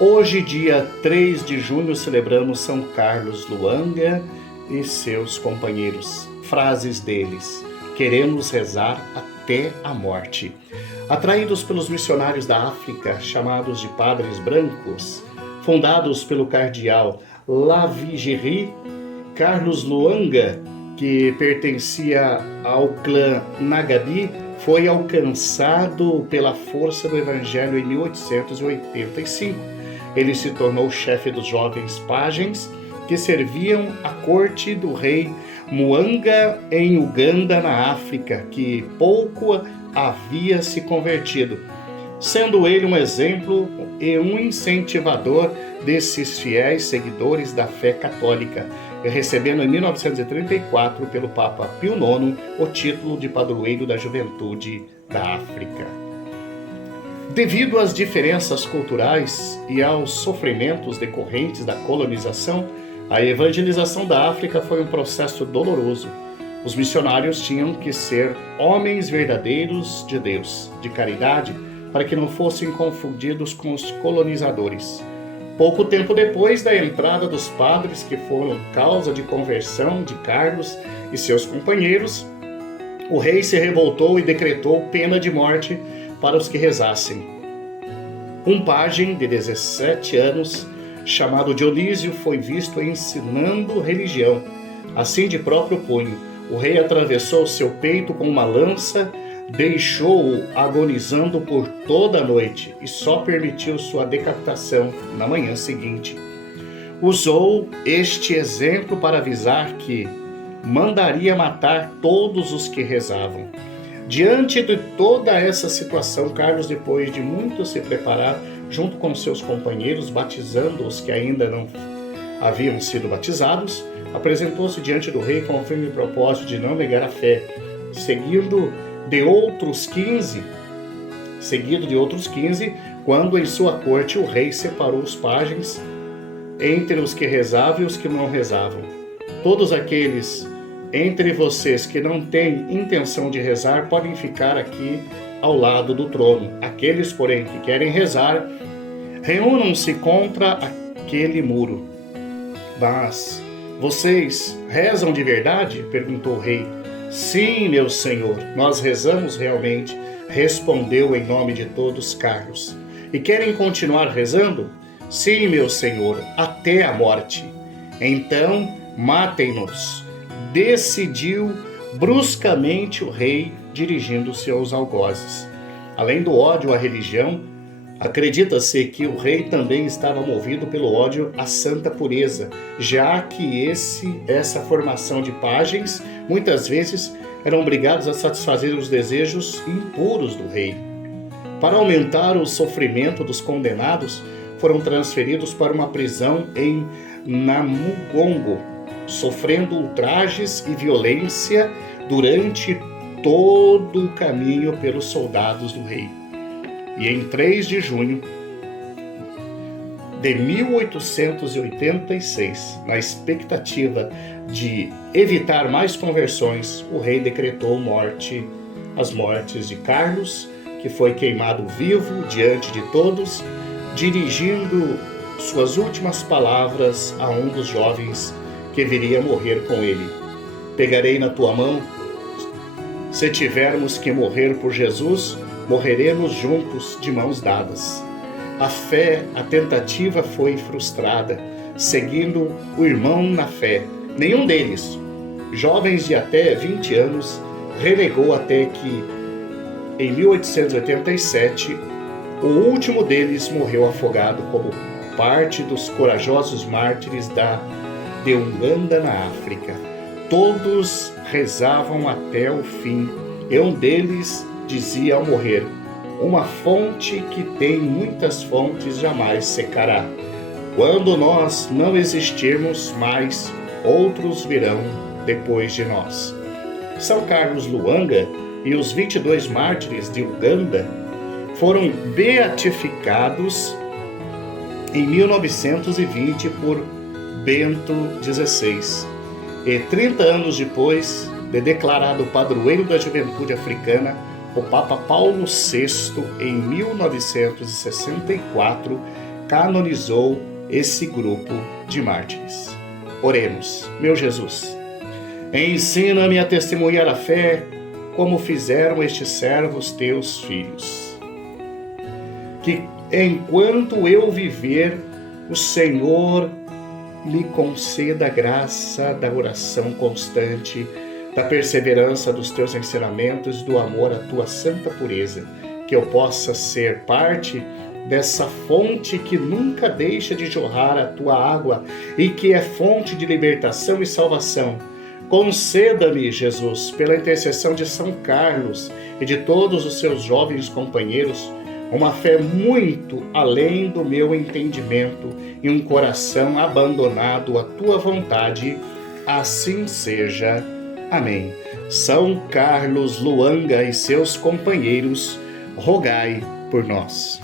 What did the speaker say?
Hoje, dia 3 de junho, celebramos São Carlos Luanga e seus companheiros. Frases deles: queremos rezar até a morte. Atraídos pelos missionários da África, chamados de Padres Brancos, fundados pelo cardeal Lavigéry, Carlos Luanga, que pertencia ao clã Nagadi, foi alcançado pela força do Evangelho em 1885. Ele se tornou chefe dos jovens pajens que serviam à corte do rei Mwanga em Uganda, na África, que pouco havia se convertido, sendo ele um exemplo e um incentivador desses fiéis seguidores da fé católica, recebendo em 1934 pelo Papa Pio IX o título de padroeiro da juventude da África. Devido às diferenças culturais e aos sofrimentos decorrentes da colonização, a evangelização da África foi um processo doloroso. Os missionários tinham que ser homens verdadeiros de Deus, de caridade, para que não fossem confundidos com os colonizadores. Pouco tempo depois da entrada dos padres que foram causa de conversão de Carlos e seus companheiros, o rei se revoltou e decretou pena de morte para os que rezassem. Um pajem de 17 anos, chamado Dionísio, foi visto ensinando religião. Assim, de próprio punho, o rei atravessou seu peito com uma lança, deixou-o agonizando por toda a noite e só permitiu sua decapitação na manhã seguinte. Usou este exemplo para avisar que mandaria matar todos os que rezavam. Diante de toda essa situação, Carlos, depois de muito se preparar, junto com seus companheiros, batizando os que ainda não haviam sido batizados, apresentou-se diante do rei com o firme propósito de não negar a fé, seguido de outros 15, quando em sua corte o rei separou os pajens entre os que rezavam e os que não rezavam. Todos aqueles entre vocês que não têm intenção de rezar podem ficar aqui ao lado do trono. Aqueles, porém, que querem rezar, reúnam-se contra aquele muro. Mas vocês rezam de verdade? Perguntou o rei. Sim, meu senhor, nós rezamos realmente, respondeu em nome de todos Carlos. E querem continuar rezando? Sim, meu senhor, até a morte. Então, matem-nos, decidiu bruscamente o rei, dirigindo-se aos algozes. Além do ódio à religião, acredita-se que o rei também estava movido pelo ódio à santa pureza, já que essa formação de pajens muitas vezes eram obrigados a satisfazer os desejos impuros do rei. Para aumentar o sofrimento dos condenados, foram transferidos para uma prisão em Namugongo, sofrendo ultrajes e violência durante todo o caminho pelos soldados do rei. E em 3 de junho de 1886, na expectativa de evitar mais conversões, o rei decretou as mortes de Carlos, que foi queimado vivo diante de todos, dirigindo suas últimas palavras a um dos jovens que viria morrer com ele. Pegarei na tua mão. Se tivermos que morrer por Jesus, morreremos juntos de mãos dadas. A tentativa foi frustrada, seguindo o irmão na fé. Nenhum deles, jovens de até 20 anos, renegou até que, em 1887, o último deles morreu afogado como parte dos corajosos mártires de Uganda, na África. Todos rezavam até o fim, e um deles dizia ao morrer: uma fonte que tem muitas fontes jamais secará. Quando nós não existirmos mais, outros virão depois de nós. São Carlos Luanga e os 22 mártires de Uganda foram beatificados em 1920 por Bento XVI. E 30 anos depois de declarado padroeiro da juventude africana, o Papa Paulo VI, em 1964, canonizou esse grupo de mártires. Oremos. Meu Jesus, ensina-me a testemunhar a fé como fizeram estes servos teus filhos. Que enquanto eu viver, o Senhor me conceda a graça da oração constante, da perseverança dos teus ensinamentos, do amor à tua santa pureza, que eu possa ser parte dessa fonte que nunca deixa de jorrar a tua água e que é fonte de libertação e salvação. Conceda-me, Jesus, pela intercessão de São Carlos e de todos os seus jovens companheiros, uma fé muito além do meu entendimento e um coração abandonado à tua vontade. Assim seja. Amém. São Carlos Luanga e seus companheiros, rogai por nós.